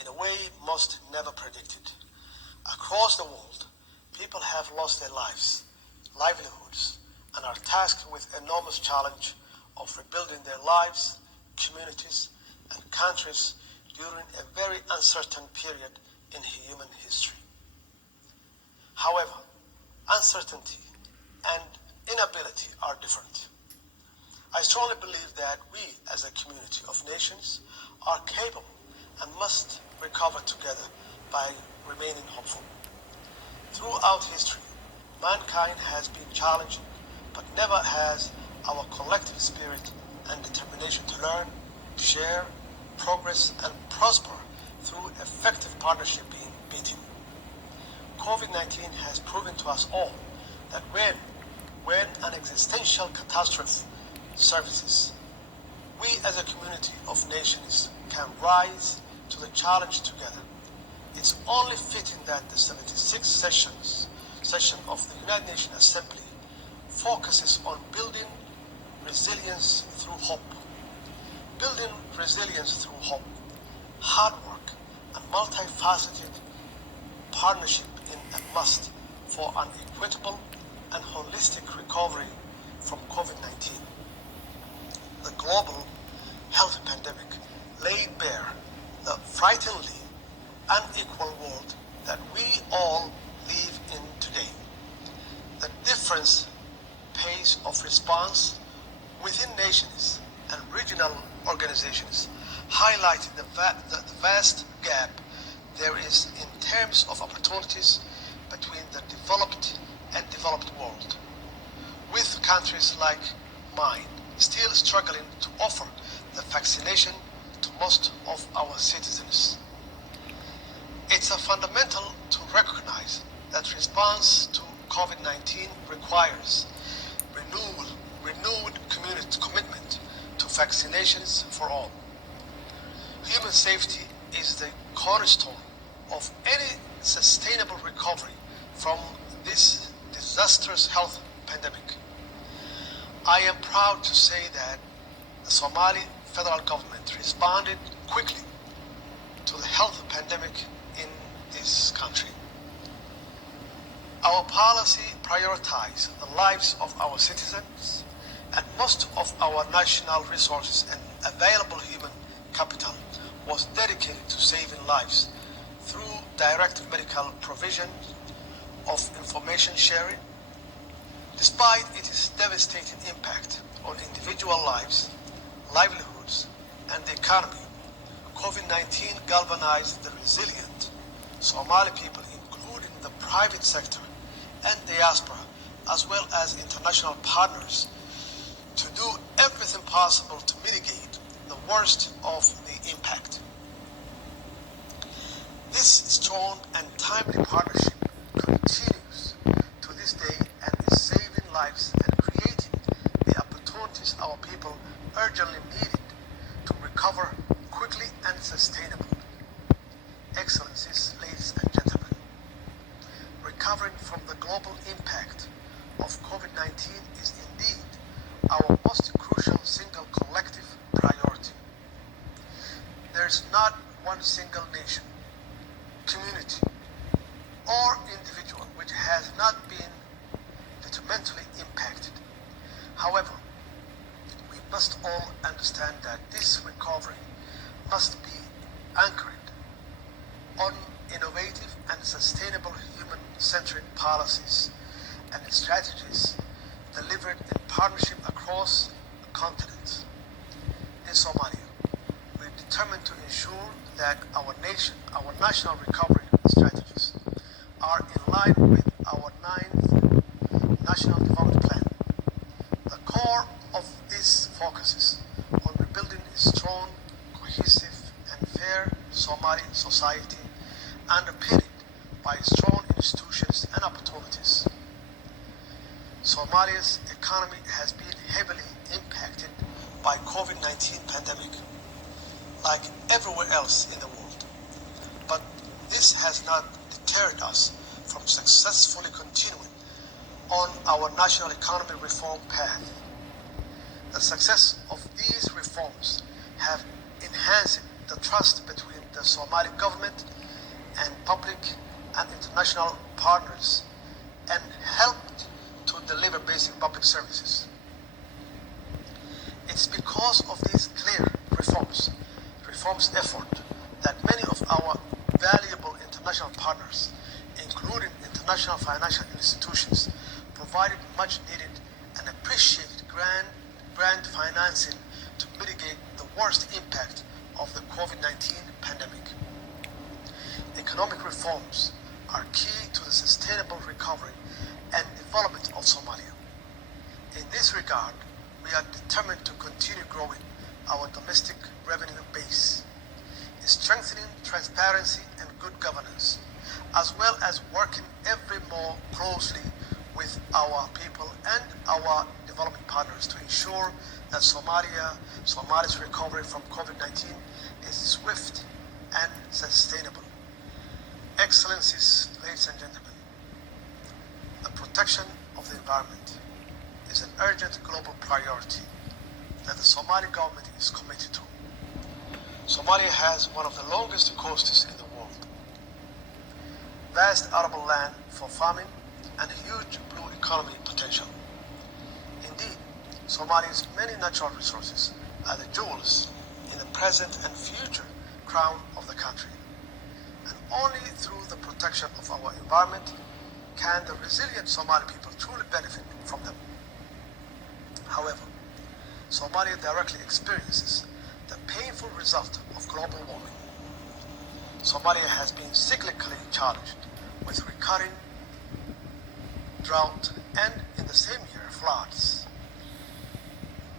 in a way most never predicted. Across the world, people have lost their lives, livelihoods, and are tasked with enormous challenge of rebuilding their lives, communities, and countries during a very uncertain period in human history. However, uncertainty and inability are different. I strongly believe that we, as a community of nations, are capable and must recover together by remaining hopeful. Throughout history, mankind has been challenging, but never has our collective spirit and determination to learn, share, progress, and prosper through effective partnership being beaten. COVID-19 has proven to us all that when an existential catastrophe surfaces, we as a community of nations can rise to the challenge together. It's only fitting that the 76th session of the United Nations Assembly focuses on building resilience through hope. Building resilience through hope, hard work, and multifaceted partnership in a must for an equitable and holistic recovery from COVID-19. The global health pandemic laid bare the frighteningly unequal world that we all live in today. The different pace of response within nations and regional organizations highlighted the vast gap there is in terms of opportunities between the developed and developed world, with countries like mine still struggling to offer the vaccination to most of our citizens. It's fundamental to recognize that response to COVID-19 requires renewed community commitment to vaccinations for all. Human safety is the cornerstone of any sustainable recovery from this disastrous health pandemic. I am proud to say that the Somali federal government responded quickly to the health pandemic in this country. Our policy prioritizes the lives of our citizens, and most of our national resources and available human capital was dedicated to saving lives through direct medical provision of information sharing. Despite its devastating impact on individual lives, livelihoods, and the economy, COVID-19 galvanized the resilient Somali people, including the private sector and diaspora, as well as international partners, to do everything possible to mitigate the worst of the impact. This strong and timely partnership continues to this day and is saving lives and creating the opportunities our people urgently needed to recover quickly and sustainably. Excellencies, ladies and gentlemen, recovering from the global impact of COVID-19 is indeed our most crucial single collective priority. There's not one single nation, community, or individual which has not been detrimentally impacted. However, we must all understand that this recovery must be anchored on innovative and sustainable human-centered policies and strategies delivered in partnership across the continent. In Somalia, we are determined to ensure that our national recovery strategies are in line with our 9th National Development Plan. The core of this focuses on rebuilding a strong, cohesive, and fair Somali society underpinned by strong institutions and opportunities. Somalia's economy has been heavily impacted by COVID-19 pandemic, like everywhere else in the world. But this has not deterred us from successfully continuing on our national economy reform path. The success of these reforms have enhanced the trust between the Somali government and public and international partners and helped to deliver basic public services. It's because of these clear reforms effort, that many of our valuable international partners, including international financial institutions, provided much needed and appreciated grant financing to mitigate the worst impact of the COVID-19 pandemic. Economic reforms are key to the sustainable recovery and development of Somalia. In this regard, we are determined to continue growing our domestic revenue base, strengthening transparency and good governance, as well as working ever more closely with our people and our development partners to ensure that Somalia's recovery from COVID-19 is swift and sustainable. Excellencies, ladies and gentlemen, the protection of the environment is an urgent global priority that the Somali government is committed to. Somalia has one of the longest coasts in the world, vast arable land for farming, and huge blue economy potential. Indeed, Somalia's many natural resources are the jewels in the present and future crown of the country. And only through the protection of our environment can the resilient Somali people truly benefit from them. However, Somalia directly experiences the painful result of global warming. Somalia has been cyclically challenged with recurring drought and, in the same year, floods.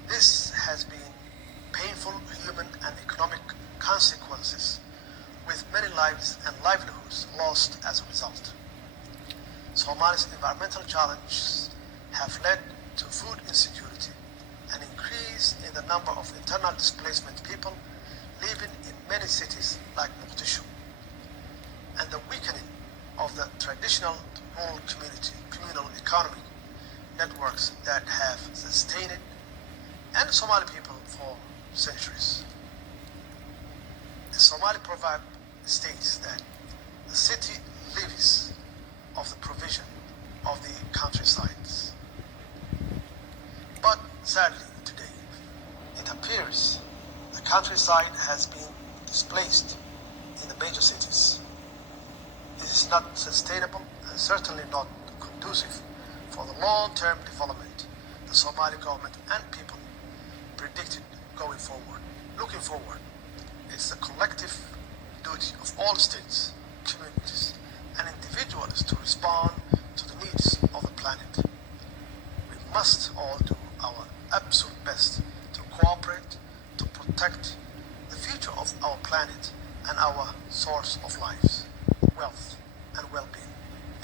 This has been painful human and economic consequences, with many lives and livelihoods lost as a result. Somalia's environmental challenges have led to food insecurity, an increase in the number of internal displacement people living in many cities like Mogadishu, and the weakening of the traditional rural communal economic networks that have sustained and Somali people for centuries. The Somali proverb states that the city lives of the provision of the countrysides. But sadly, today, it appears the countryside has been displaced in the major cities. This is not sustainable and certainly not conducive for the long-term development the Somali government and people predicted looking forward. It's the collective duty of all states, communities, and individuals to respond to the needs of the planet. We must all do our absolute best to cooperate, to protect the future of our planet and our source of lives, wealth, and well-being.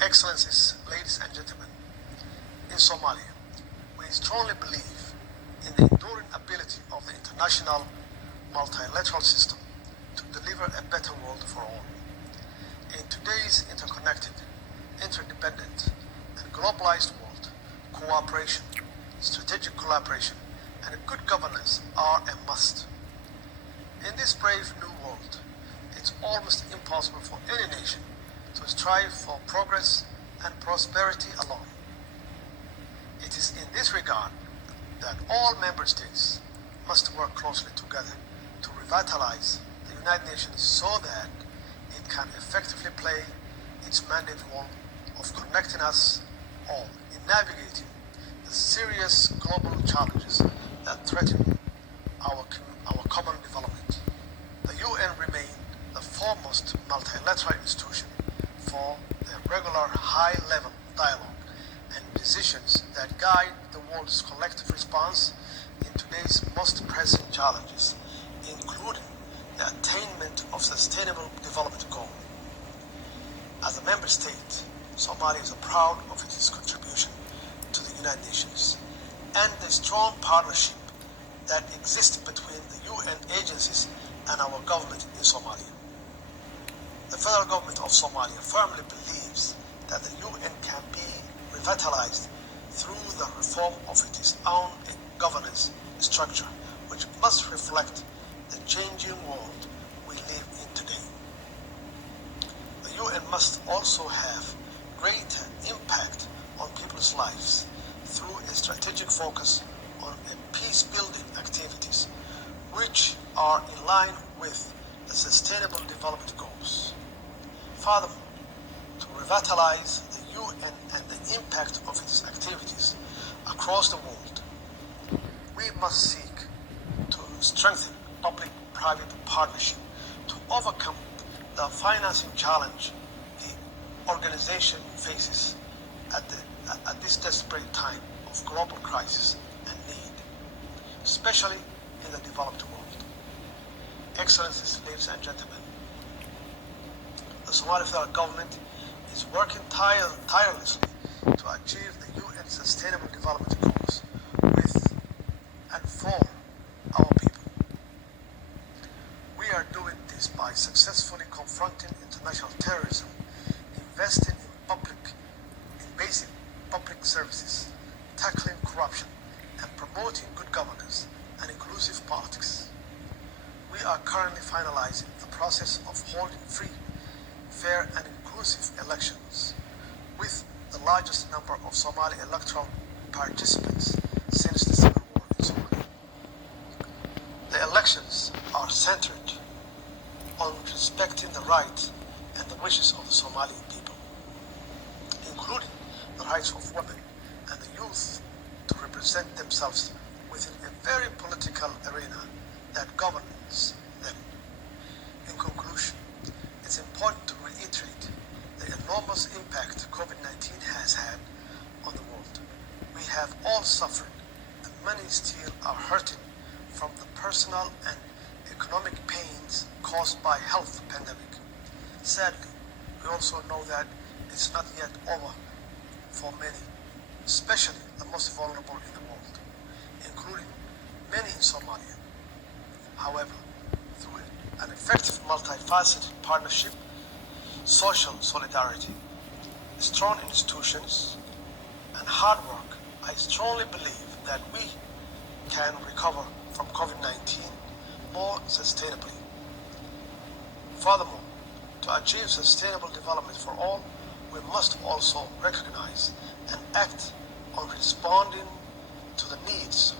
Excellencies, ladies and gentlemen, in Somalia, we strongly believe in the enduring ability of the international multilateral system to deliver a better world for all. In today's interconnected, interdependent, and globalized world, cooperation, strategic collaboration, and good governance are a must. In this brave new world, it's almost impossible for any nation to strive for progress and prosperity alone. It is in this regard that all member states must work closely together to revitalize the United Nations so that it can effectively play its mandate role of connecting us all in navigating the serious global challenges that threaten our common development. The UN remains the foremost multilateral institution for the regular high-level dialogue and decisions that guide the world's collective response in today's most pressing challenges, including the attainment of sustainable development goals. As a member state, Somalia is proud of its contribution to the United Nations and the strong partnership that exists between the UN agencies and our government in Somalia. The federal government of Somalia firmly believes that the UN can be revitalized through the reform of its own governance structure, which must reflect the changing world we live in today. must also have greater impact on people's lives through a strategic focus on peace-building activities which are in line with the Sustainable Development Goals. Furthermore, to revitalize the UN and the impact of its activities across the world, we must seek to strengthen public-private partnership to overcome the financing challenge the organization faces at this desperate time of global crisis and need, especially in the developed world. Excellencies, ladies and gentlemen, the Somali federal government is working tirelessly to achieve the UN Sustainable Development Goals with and for our people. We are doing this by successfully confronting international terrorism, investing in basic public services, tackling corruption, and promoting good governance and inclusive politics. We are currently finalizing the process of holding free, fair, and inclusive elections with the largest number of Somali electoral participants since the civil war in Somalia. The elections are centered on respecting the rights and the wishes of the Somali people, including the rights of women and the youth to represent themselves within a very political arena that governs them. In conclusion, it's important to reiterate the enormous impact COVID-19 has had on the world. We have all suffered, and many still are hurting from the personal and economic pains caused by health pandemic. Sadly, we also know that it's not yet over for many, especially the most vulnerable in the world, including many in Somalia. However, through an effective multifaceted partnership, social solidarity, strong institutions, and hard work, I strongly believe that we can recover from COVID-19 more sustainably. Furthermore, to achieve sustainable development for all, we must also recognize and act on responding to the needs